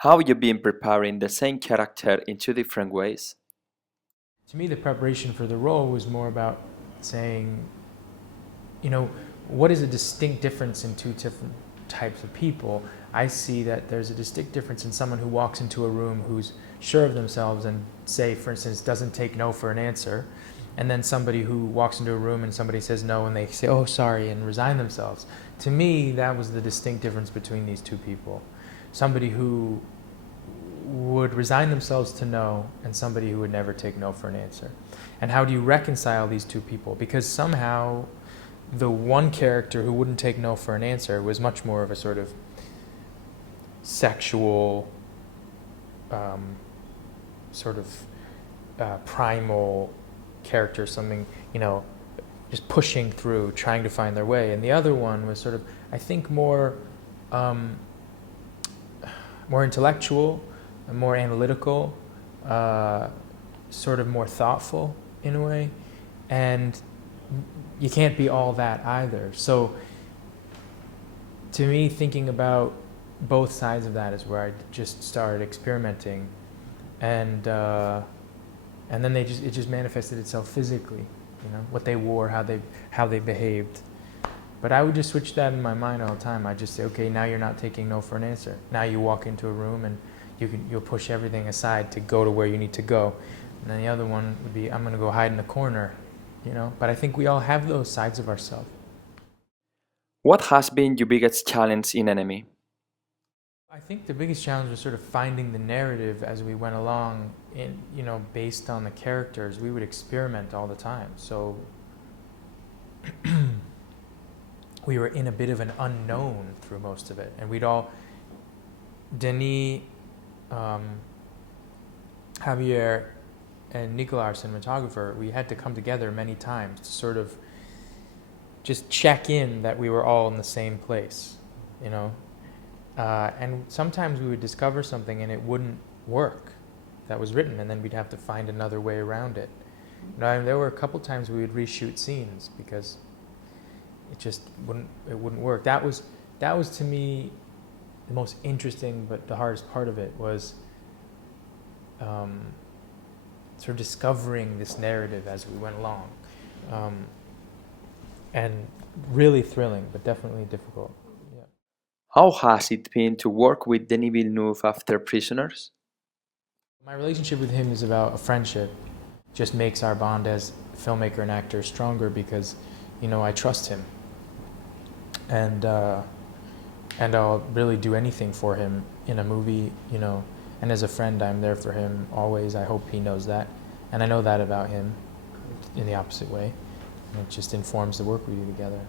How you been preparing the same character in two different ways? To me, the preparation for the role was more about saying, you know, what is a distinct difference in two different types of people? I see that there's a distinct difference in someone who walks into a room who's sure of themselves and, say, for instance, doesn't take no for an answer, and then somebody who walks into a room and somebody says no and they say, oh, sorry, and resign themselves. To me, that was the distinct difference between these two people. Somebody who would resign themselves to no and somebody who would never take no for an answer. And how do you reconcile these two people? Because somehow the one character who wouldn't take no for an answer was much more of a sort of sexual, sort of primal character, something, just pushing through, trying to find their way. And the other one was sort of, I think, more intellectual, more analytical, sort of more thoughtful in a way. And you can't be all that either. So to me, thinking about both sides of that is where I just started experimenting, and then it just manifested itself physically, what they wore, how they behaved. But I would just switch that in my mind all the time. I'd just say, okay, now you're not taking no for an answer. Now you walk into a room and you'll push everything aside to go to where you need to go. And then the other one would be, I'm going to go hide in the corner, But I think we all have those sides of ourselves. What has been your biggest challenge in Enemy? I think the biggest challenge was sort of finding the narrative as we went along, based on the characters. We would experiment all the time. So we were in a bit of an unknown through most of it. And Denis, Javier, and Nicola, our cinematographer, we had to come together many times to sort of just check in that we were all in the same place, and sometimes we would discover something and it wouldn't work that was written, and then we'd have to find another way around it. There were a couple times we would reshoot scenes because it just wouldn't work. That was to me the most interesting, but the hardest part of it was sort of discovering this narrative as we went along, and really thrilling, but definitely difficult. Yeah. How has it been to work with Denis Villeneuve after Prisoners? My relationship with him is about a friendship. Just makes our bond as filmmaker and actor stronger because, I trust him, and I'll really do anything for him in a movie, And as a friend, I'm there for him always. I hope he knows that, and I know that about him in the opposite way. And it just informs the work we do together.